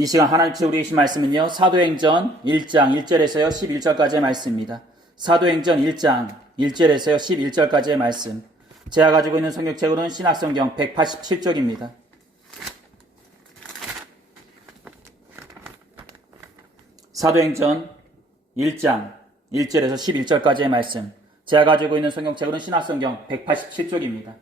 이 시간 하나님께서 우리에게 주신 말씀은요, 사도행전 1장 1절에서요 11절까지의 말씀입니다. 사도행전 1장 1절에서요 11절까지의 말씀. 제가 가지고 있는 성경책으로는 신약성경 187쪽입니다. 사도행전 1장 1절에서 11절까지의 말씀. 제가 가지고 있는 성경책으로는 신약성경 187쪽입니다.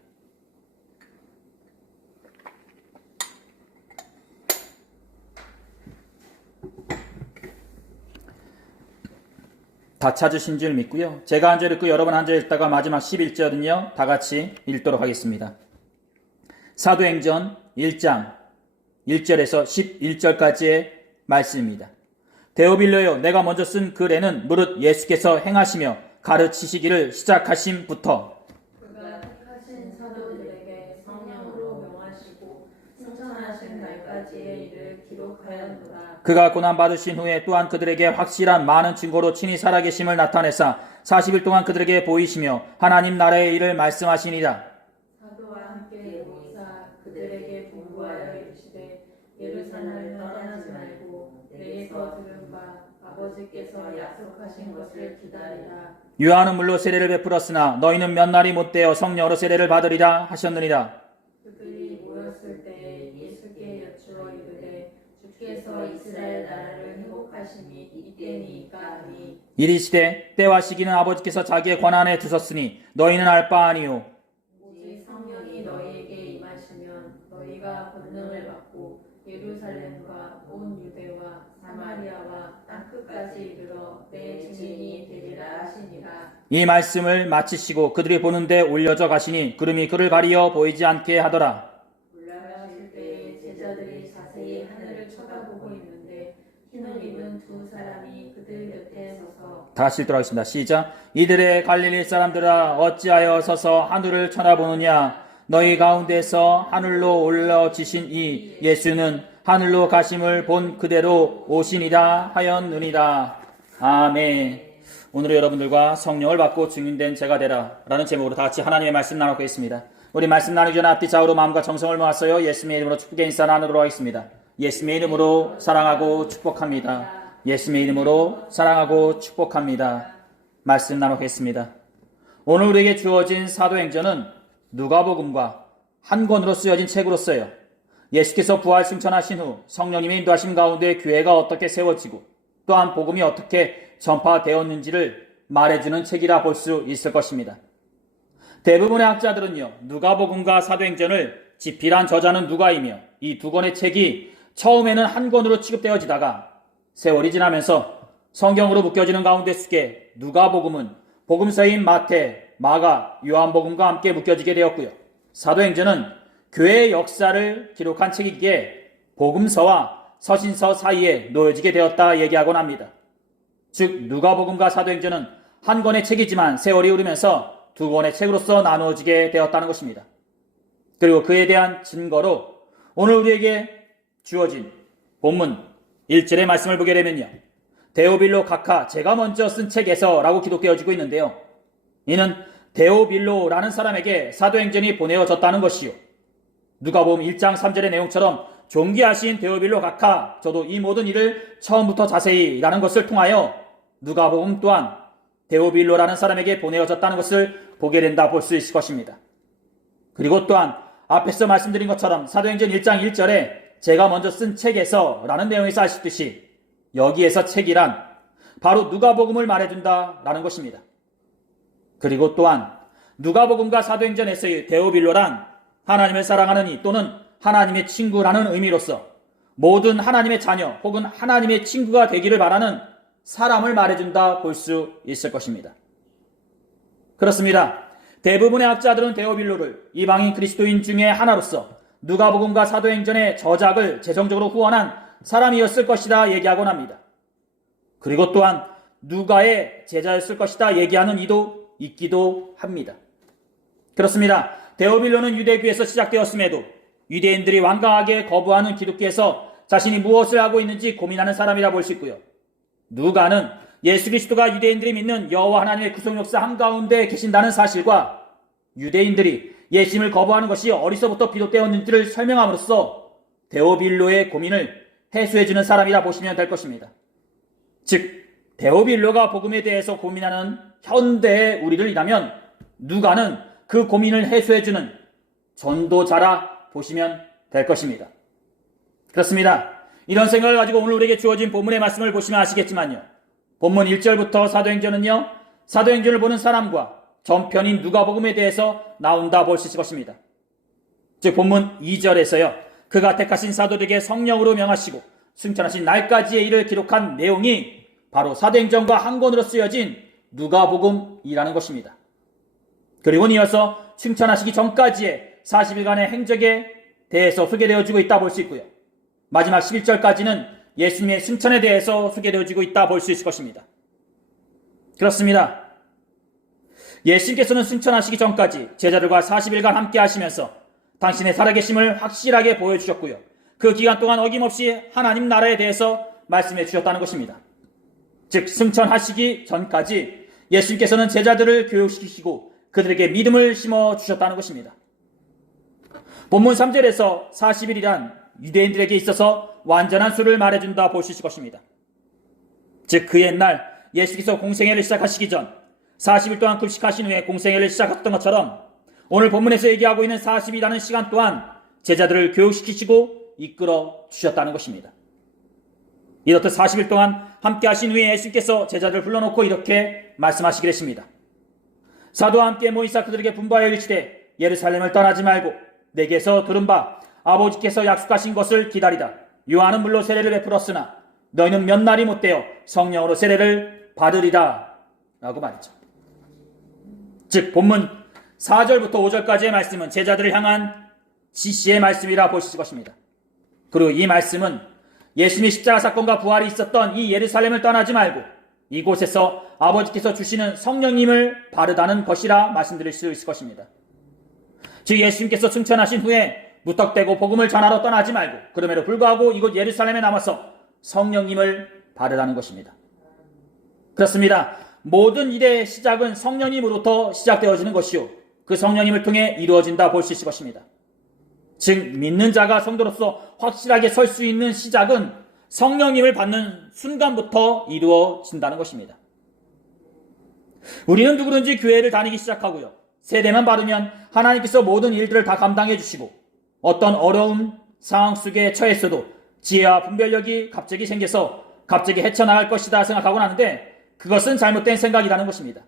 다 찾으신 줄 믿고요. 제가 한 절 읽고 여러분 한 절 읽다가 마지막 11절은요. 다 같이 읽도록 하겠습니다. 사도행전 1장 1절에서 11절까지의 말씀입니다. 데오빌로여, 내가 먼저 쓴 글에는 무릇 예수께서 행하시며 가르치시기를 시작하심부터 그가 택하신 사도들에게 성령으로 명하시고 승천하신 날까지의 일을 기록하였노라. 그가 고난받으신 후에 또한 그들에게 확실한 많은 증거로 친히 살아계심을 나타내사 40일 동안 그들에게 보이시며 하나님 나라의 일을 말씀하시니라. 사도와 함께 모이사 그들에게 분부하여 이르시되 예루살렘을 떠나지 말고 내게서 들은 바 아버지께서 약속하신 것을 기다리라. 요한은 물로 세례를 베풀었으나 너희는 몇 날이 못되어 성령으로 세례를 받으리라 하셨느니라. 그들이 모였을 때에 예수께 여쭈어 이르되 주께서 이스라엘 나라를 회복하심이 이때니까 하니 이르시되 때와 시기는 아버지께서 자기의 권한에 두셨으니 너희는 알 바 아니요. 오직 성령이 너희에게 임하시면 너희가 권능을 받고 예루살렘과 온 유대와 사마리아와 땅끝까지 이르러 내 증인이 되리라 하시니라. 이 말씀을 마치시고 그들이 보는데 올려져 가시니 구름이 그를 가리어 보이지 않게 하더라. 올라가실 때에 제자들이 자세히 하늘을 쳐다보고 있는데 흰옷 입은 두 사람이 그들 곁에 서서 다시 읽도록 하겠습니다. 시작. 이들의 갈릴리 사람들아, 어찌하여 서서 하늘을 쳐다보느냐. 너희 가운데서 하늘로 올라지신 이 예수는 하늘로 가심을 본 그대로 오시니라 하였느니라. 아멘. 오늘 여러분들과 성령을 받고 증인된 제가 되라 라는 제목으로 다 같이 하나님의 말씀 나누고 있습니다. 우리 말씀 나누기 전에 앞뒤 좌우로 마음과 정성을 모았어요. 예수님의 이름으로 축복의 인사 나누도록 하겠습니다. 예수님의 이름으로 사랑하고 축복합니다. 예수님의 이름으로 사랑하고 축복합니다. 말씀 나누겠습니다. 오늘 우리에게 주어진 사도행전은 누가복음과 한 권으로 쓰여진 책으로서요. 예수께서 부활 승천하신 후 성령님의 인도하심 가운데 교회가 어떻게 세워지고 또한 복음이 어떻게 전파되었는지를 말해주는 책이라 볼 수 있을 것입니다. 대부분의 학자들은요, 누가복음과 사도행전을 집필한 저자는 누가이며 이 두 권의 책이 처음에는 한 권으로 취급되어지다가 세월이 지나면서 성경으로 묶여지는 가운데 속에 누가복음은 복음서인 마태, 마가, 요한복음과 함께 묶여지게 되었고요. 사도행전은 교회의 역사를 기록한 책이기에 복음서와 서신서 사이에 놓여지게 되었다 얘기하곤 합니다. 즉 누가복음과 사도행전은 한 권의 책이지만 세월이 흐르면서 두 권의 책으로서 나누어지게 되었다는 것입니다. 그리고 그에 대한 증거로 오늘 우리에게 주어진 본문 1절의 말씀을 보게 되면요, 데오빌로 각하 제가 먼저 쓴 책에서 라고 기록되어지고 있는데요, 이는 데오빌로라는 사람에게 사도행전이 보내어졌다는 것이요, 누가복음 1장 3절의 내용처럼 존귀하신 데오빌로 각하 저도 이 모든 일을 처음부터 자세히 라는 것을 통하여 누가복음 또한 데오빌로라는 사람에게 보내어졌다는 것을 보게 된다 볼 수 있을 것입니다. 그리고 또한 앞에서 말씀드린 것처럼 사도행전 1장 1절에 제가 먼저 쓴 책에서 라는 내용에서 아시듯이 여기에서 책이란 바로 누가복음을 말해준다 라는 것입니다. 그리고 또한 누가복음과 사도행전에서의 데오빌로란 하나님을 사랑하는 이 또는 하나님의 친구라는 의미로서 모든 하나님의 자녀 혹은 하나님의 친구가 되기를 바라는 사람을 말해준다 볼 수 있을 것입니다. 그렇습니다. 대부분의 학자들은 데오빌로를 이방인 그리스도인 중에 하나로서 누가복음과 사도행전의 저작을 재정적으로 후원한 사람이었을 것이다 얘기하곤 합니다. 그리고 또한 누가의 제자였을 것이다 얘기하는 이도 있기도 합니다. 그렇습니다. 데오빌로는 유대교에서 시작되었음에도 유대인들이 완강하게 거부하는 기독교에서 자신이 무엇을 하고 있는지 고민하는 사람이라 볼 수 있고요. 누가는 예수 그리스도가 유대인들이 믿는 여호와 하나님의 구속 역사 한가운데 계신다는 사실과 유대인들이 예수님을 거부하는 것이 어디서부터 비롯되었는지를 설명함으로써 데오빌로의 고민을 해소해주는 사람이라 보시면 될 것입니다. 즉 데오빌로가 복음에 대해서 고민하는 현대의 우리들이라면 누가는 그 고민을 해소해주는 전도자라 보시면 될 것입니다. 그렇습니다. 이런 생각을 가지고 오늘 우리에게 주어진 본문의 말씀을 보시면 아시겠지만요, 본문 1절부터 사도행전은요, 사도행전을 보는 사람과 전편인 누가복음에 대해서 나온다 볼 수 있을 것입니다. 즉 본문 2절에서요, 그가 택하신 사도들에게 성령으로 명하시고 승천하신 날까지의 일을 기록한 내용이 바로 사도행전과 한 권으로 쓰여진 누가복음이라는 것입니다. 그리고 이어서 승천하시기 전까지의 40일간의 행적에 대해서 소개되어지고 있다 볼 수 있고요, 마지막 11절까지는 예수님의 승천에 대해서 소개되어지고 있다 볼 수 있을 것입니다. 그렇습니다. 예수님께서는 승천하시기 전까지 제자들과 40일간 함께 하시면서 당신의 살아계심을 확실하게 보여주셨고요, 그 기간 동안 어김없이 하나님 나라에 대해서 말씀해 주셨다는 것입니다. 즉 승천하시기 전까지 예수님께서는 제자들을 교육시키시고 그들에게 믿음을 심어주셨다는 것입니다. 본문 3절에서 40일이란 유대인들에게 있어서 완전한 수를 말해준다 볼 수 있을 것입니다. 즉 그 옛날 예수께서 공생애를 시작하시기 전 40일 동안 급식하신 후에 공생애를 시작했던 것처럼 오늘 본문에서 얘기하고 있는 40일이라는 시간 또한 제자들을 교육시키시고 이끌어 주셨다는 것입니다. 이렇듯 40일 동안 함께 하신 후에 예수께서 제자들을 불러놓고 이렇게 말씀하시기를 했습니다. 사도와 함께 모이사 그들에게 분부하여 이르시되 예루살렘을 떠나지 말고 내게서 들은 바 아버지께서 약속하신 것을 기다리다. 요한은 물로 세례를 베풀었으나 너희는 몇 날이 못되어 성령으로 세례를 받으리라 라고 말했죠. 즉 본문 4절부터 5절까지의 말씀은 제자들을 향한 지시의 말씀이라 보실 것입니다. 그리고 이 말씀은 예수님의 십자가 사건과 부활이 있었던 이 예루살렘을 떠나지 말고 이곳에서 아버지께서 주시는 성령님을 바르다는 것이라 말씀드릴 수 있을 것입니다. 즉 예수님께서 승천하신 후에 무턱대고 복음을 전하러 떠나지 말고 그럼에도 불구하고 이곳 예루살렘에 남아서 성령님을 바르라는 것입니다. 그렇습니다. 모든 일의 시작은 성령님으로부터 시작되어지는 것이요, 그 성령님을 통해 이루어진다 볼 수 있을 것입니다. 즉 믿는 자가 성도로서 확실하게 설 수 있는 시작은 성령님을 받는 순간부터 이루어진다는 것입니다. 우리는 누구든지 교회를 다니기 시작하고요, 세례만 받으면 하나님께서 모든 일들을 다 감당해 주시고 어떤 어려운 상황 속에 처했어도 지혜와 분별력이 갑자기 생겨서 갑자기 헤쳐나갈 것이다 생각하곤 하는데 그것은 잘못된 생각이라는 것입니다.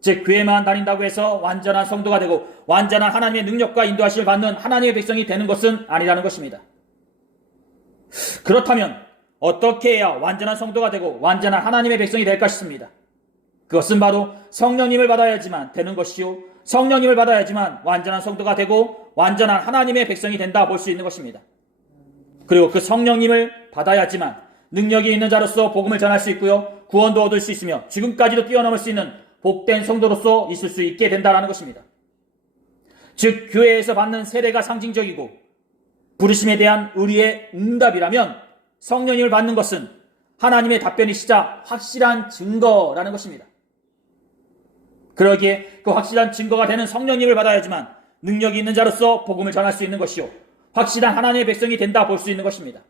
즉 교회만 다닌다고 해서 완전한 성도가 되고 완전한 하나님의 능력과 인도하심을 받는 하나님의 백성이 되는 것은 아니라는 것입니다. 그렇다면 어떻게 해야 완전한 성도가 되고 완전한 하나님의 백성이 될까 싶습니다. 그것은 바로 성령님을 받아야지만 되는 것이요, 성령님을 받아야지만 완전한 성도가 되고 완전한 하나님의 백성이 된다 볼 수 있는 것입니다. 그리고 그 성령님을 받아야지만 능력이 있는 자로서 복음을 전할 수 있고요, 구원도 얻을 수 있으며 지금까지도 뛰어넘을 수 있는 복된 성도로서 있을 수 있게 된다는 것입니다. 즉 교회에서 받는 세례가 상징적이고 부르심에 대한 의리의 응답이라면 성령님을 받는 것은 하나님의 답변이시자 확실한 증거라는 것입니다. 그러기에 그 확실한 증거가 되는 성령님을 받아야지만 능력이 있는 자로서 복음을 전할 수 있는 것이요, 확실한 하나님의 백성이 된다 볼 수 있는 것입니다.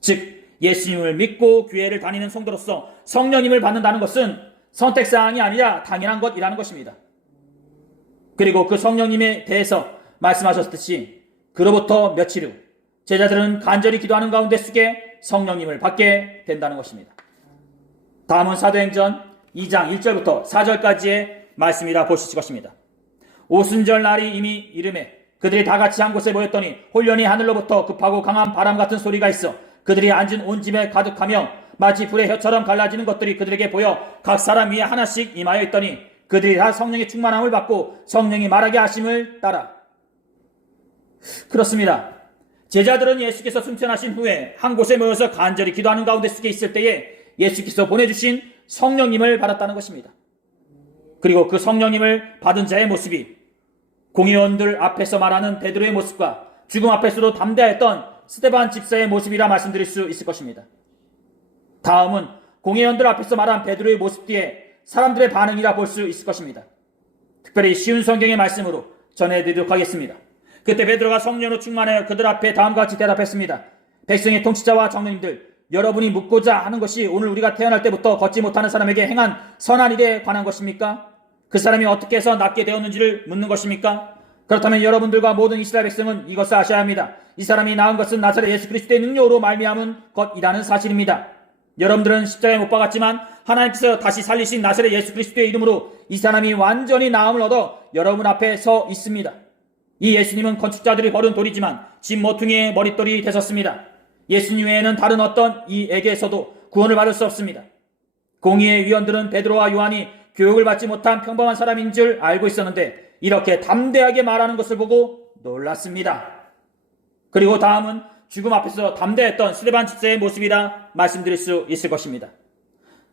즉 예수님을 믿고 교회를 다니는 성도로서 성령님을 받는다는 것은 선택사항이 아니라 당연한 것이라는 것입니다. 그리고 그 성령님에 대해서 말씀하셨듯이 그로부터 며칠 후 제자들은 간절히 기도하는 가운데 속에 성령님을 받게 된다는 것입니다. 다음은 사도행전 2장 1절부터 4절까지의 말씀이라 보실 것입니다. 오순절 날이 이미 이름에 그들이 다 같이 한 곳에 모였더니 홀련히 하늘로부터 급하고 강한 바람 같은 소리가 있어 그들이 앉은 온 집에 가득하며 마치 불의 혀처럼 갈라지는 것들이 그들에게 보여 각 사람 위에 하나씩 임하여 있더니 그들이 다 성령의 충만함을 받고 성령이 말하게 하심을 따라. 그렇습니다. 제자들은 예수께서 승천하신 후에 한 곳에 모여서 간절히 기도하는 가운데 속에 있을 때에 예수께서 보내주신 성령님을 받았다는 것입니다. 그리고 그 성령님을 받은 자의 모습이 공회원들 앞에서 말하는 베드로의 모습과 죽음 앞에서도 담대했던 스데반 집사의 모습이라 말씀드릴 수 있을 것입니다. 다음은 공회원들 앞에서 말한 베드로의 모습 뒤에 사람들의 반응이라 볼 수 있을 것입니다. 특별히 쉬운 성경의 말씀으로 전해드리도록 하겠습니다. 그때 베드로가 성령으로 충만하여 그들 앞에 다음과 같이 대답했습니다. 백성의 통치자와 장로님들, 여러분이 묻고자 하는 것이 오늘 우리가 태어날 때부터 걷지 못하는 사람에게 행한 선한 일에 관한 것입니까? 그 사람이 어떻게 해서 낫게 되었는지를 묻는 것입니까? 그렇다면 여러분들과 모든 이스라엘 백성은 이것을 아셔야 합니다. 이 사람이 나은 것은 나사렛 예수 그리스도의 능력으로 말미암은 것이라는 사실입니다. 여러분들은 십자가에 못 박았지만 하나님께서 다시 살리신 나사렛 예수 그리스도의 이름으로 이 사람이 완전히 나음을 얻어 여러분 앞에 서 있습니다. 이 예수님은 건축자들이 버린 돌이지만 집 모퉁이의 머릿돌이 되셨습니다. 예수님 외에는 다른 어떤 이에게서도 구원을 받을 수 없습니다. 공의의 위원들은 베드로와 요한이 교육을 받지 못한 평범한 사람인 줄 알고 있었는데 이렇게 담대하게 말하는 것을 보고 놀랐습니다. 그리고 다음은 죽음 앞에서 담대했던 스데반 집사의 모습이라 말씀드릴 수 있을 것입니다.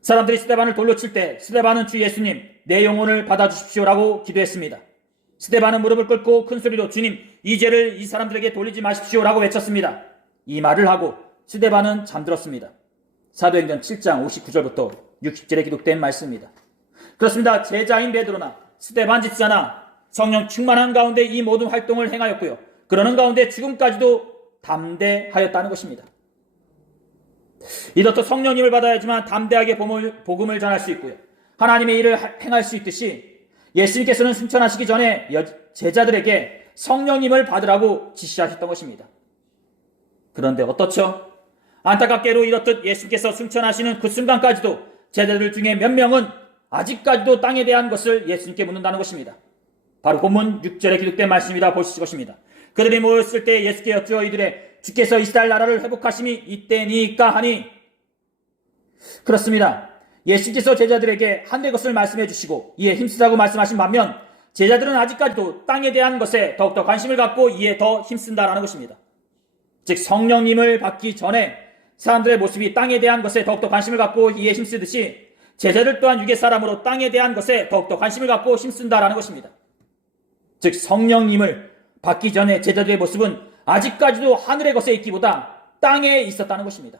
사람들이 스데반을 돌로 칠 때 스데반은 주 예수님, 내 영혼을 받아주십시오라고 기도했습니다. 스데반은 무릎을 꿇고 큰 소리로 주님, 이 죄를 이 사람들에게 돌리지 마십시오라고 외쳤습니다. 이 말을 하고 스데반은 잠들었습니다. 사도행전 7장 59절부터 60절에 기록된 말씀입니다. 그렇습니다. 제자인 베드로나 스데반 집사나 성령 충만한 가운데 이 모든 활동을 행하였고요. 그러는 가운데 죽음까지도 담대하였다는 것입니다. 이렇듯 성령님을 받아야지만 담대하게 복음을 전할 수 있고요. 하나님의 일을 행할 수 있듯이 예수님께서는 승천하시기 전에 제자들에게 성령님을 받으라고 지시하셨던 것입니다. 그런데 어떻죠? 안타깝게도 이렇듯 예수님께서 승천하시는 그 순간까지도 제자들 중에 몇 명은 아직까지도 땅에 대한 것을 예수님께 묻는다는 것입니다. 바로 본문 6절에 기록된 말씀이다 보실 것입니다. 그들이 모였을 때 예수께 여쭈어 이르되 주께서 이스라엘 나라를 회복하심이 이때니까 하니. 그렇습니다. 예수께서 제자들에게 한대 것을 말씀해 주시고 이에 힘쓰라고 말씀하신 반면 제자들은 아직까지도 땅에 대한 것에 더욱더 관심을 갖고 이에 더 힘쓴다라는 것입니다. 즉 성령님을 받기 전에 사람들의 모습이 땅에 대한 것에 더욱더 관심을 갖고 이에 힘쓰듯이 제자들 또한 육의 사람으로 땅에 대한 것에 더욱더 관심을 갖고 힘쓴다라는 것입니다. 즉 성령님을 받기 전에 제자들의 모습은 아직까지도 하늘의 것에 있기보다 땅에 있었다는 것입니다.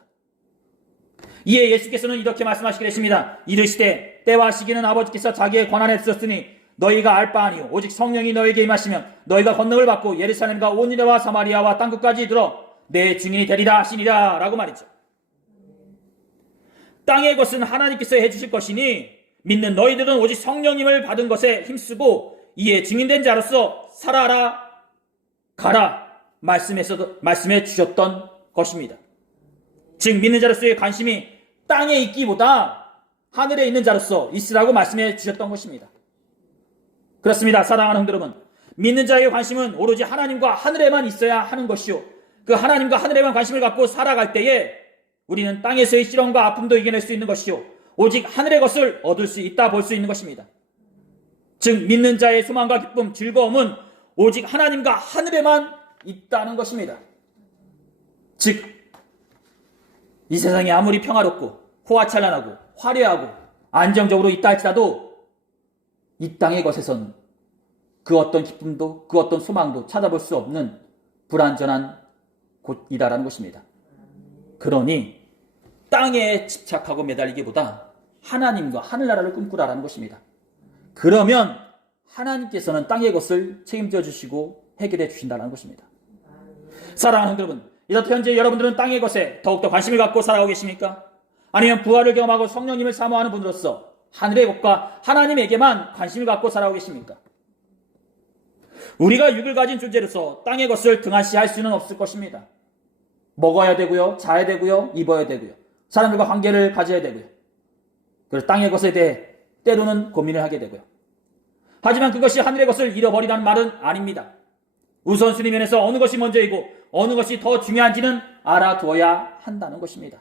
이에 예수께서는 이렇게 말씀하시게 되십니다. 이르시되 때와 시기는 아버지께서 자기의 권한에 쓰셨으니 너희가 알 바 아니요 오직 성령이 너희에게 임하시면 너희가 권능을 받고 예루살렘과 온 유대와 사마리아와 땅끝까지 이르러 내 증인이 되리라 하시니라 라고 말이죠. 땅의 것은 하나님께서 해주실 것이니 믿는 너희들은 오직 성령님을 받은 것에 힘쓰고 이에 증인된 자로서 살아라 가라 말씀해 주셨던 것입니다. 즉 믿는 자로서의 관심이 땅에 있기보다 하늘에 있는 자로서 있으라고 말씀해 주셨던 것입니다. 그렇습니다. 사랑하는 성도 여러분, 믿는 자의 관심은 오로지 하나님과 하늘에만 있어야 하는 것이요 그 하나님과 하늘에만 관심을 갖고 살아갈 때에 우리는 땅에서의 시련과 아픔도 이겨낼 수 있는 것이요 오직 하늘의 것을 얻을 수 있다 볼 수 있는 것입니다. 즉 믿는 자의 소망과 기쁨, 즐거움은 오직 하나님과 하늘에만 있다는 것입니다. 즉 이 세상이 아무리 평화롭고 호화찬란하고 화려하고 안정적으로 있다 할지라도 이 땅의 것에선 그 어떤 기쁨도 그 어떤 소망도 찾아볼 수 없는 불완전한 곳이다라는 것입니다. 그러니 땅에 집착하고 매달리기보다 하나님과 하늘나라를 꿈꾸라라는 것입니다. 그러면 하나님께서는 땅의 것을 책임져 주시고 해결해 주신다는 것입니다. 사랑하는 여러분, 이렇듯 현재 여러분들은 땅의 것에 더욱더 관심을 갖고 살아오고 계십니까? 아니면 부활을 경험하고 성령님을 사모하는 분으로서 하늘의 것과 하나님에게만 관심을 갖고 살아오고 계십니까? 우리가 육을 가진 존재로서 땅의 것을 등한시할 수는 없을 것입니다. 먹어야 되고요, 자야 되고요, 입어야 되고요, 사람들과 관계를 가져야 되고요. 그래서 땅의 것에 대해 때로는 고민을 하게 되고요. 하지만 그것이 하늘의 것을 잃어버리라는 말은 아닙니다. 우선순위 면에서 어느 것이 먼저이고 어느 것이 더 중요한지는 알아두어야 한다는 것입니다.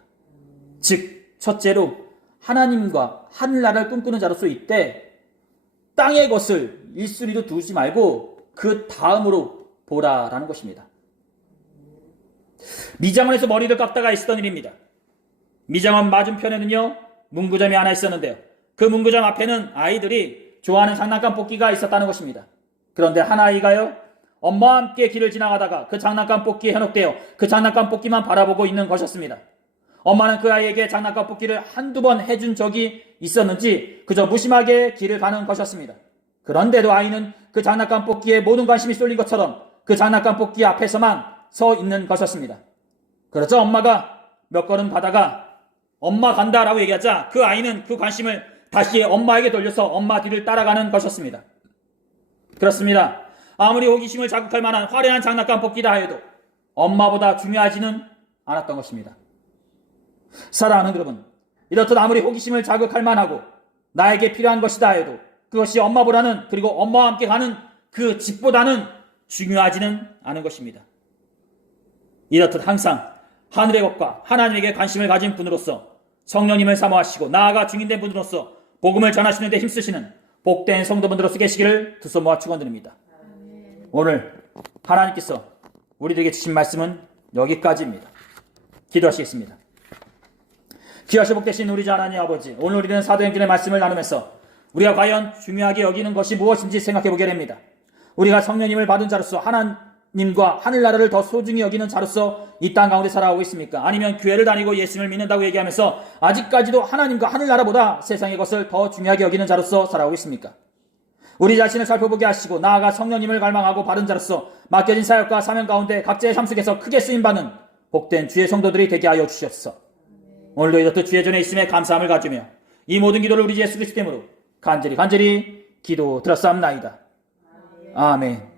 즉 첫째로 하나님과 하늘나라를 꿈꾸는 자로서 이때 땅의 것을 1순위로 두지 말고 그 다음으로 보라라는 것입니다. 미장원에서 머리를 깎다가 있었던 일입니다. 미장원 맞은편에는요 문구점이 하나 있었는데요, 그 문구점 앞에는 아이들이 좋아하는 장난감 뽑기가 있었다는 것입니다. 그런데 한 아이가요 엄마와 함께 길을 지나가다가 그 장난감 뽑기에 현혹되어 그 장난감 뽑기만 바라보고 있는 것이었습니다. 엄마는 그 아이에게 장난감 뽑기를 한두 번 해준 적이 있었는지 그저 무심하게 길을 가는 것이었습니다. 그런데도 아이는 그 장난감 뽑기에 모든 관심이 쏠린 것처럼 그 장난감 뽑기 앞에서만 서 있는 것이었습니다. 그러자 엄마가 몇 걸음 가다가 엄마 간다라고 얘기하자 그 아이는 그 관심을 다시 엄마에게 돌려서 엄마 뒤를 따라가는 것이었습니다. 그렇습니다. 아무리 호기심을 자극할 만한 화려한 장난감 뽑기다 해도 엄마보다 중요하지는 않았던 것입니다. 사랑하는 여러분, 이렇듯 아무리 호기심을 자극할 만하고 나에게 필요한 것이다 해도 그것이 엄마보다는, 그리고 엄마와 함께 가는 그 집보다는 중요하지는 않은 것입니다. 이렇듯 항상 하늘의 것과 하나님에게 관심을 가진 분으로서 성령님을 사모하시고 나아가 증인된 분으로서 복음을 전하시는 데 힘쓰시는 복된 성도분들로서 계시기를 두 손 모아 축원드립니다. 오늘 하나님께서 우리들에게 주신 말씀은 여기까지입니다. 기도하시겠습니다. 귀하시 복되신 우리 주 하나님 아버지, 오늘 우리는 사도행전의 말씀을 나누면서 우리가 과연 중요하게 여기는 것이 무엇인지 생각해 보게 됩니다. 우리가 성령님을 받은 자로서 하나님과 하늘나라를 더 소중히 여기는 자로서 이 땅 가운데 살아가고 있습니까? 아니면 교회를 다니고 예수님을 믿는다고 얘기하면서 아직까지도 하나님과 하늘나라보다 세상의 것을 더 중요하게 여기는 자로서 살아가고 있습니까? 우리 자신을 살펴보게 하시고 나아가 성령님을 갈망하고 바른 자로서 맡겨진 사역과 사명 가운데 각자의 삶 속에서 크게 쓰임받는 복된 주의 성도들이 되게 하여 주시옵소서. 오늘도 이렇듯 주의 전에 있음에 감사함을 가지며 이 모든 기도를 우리 예수 그리스도 이름으로 간절히 기도 드렸사옵나이다. 아멘.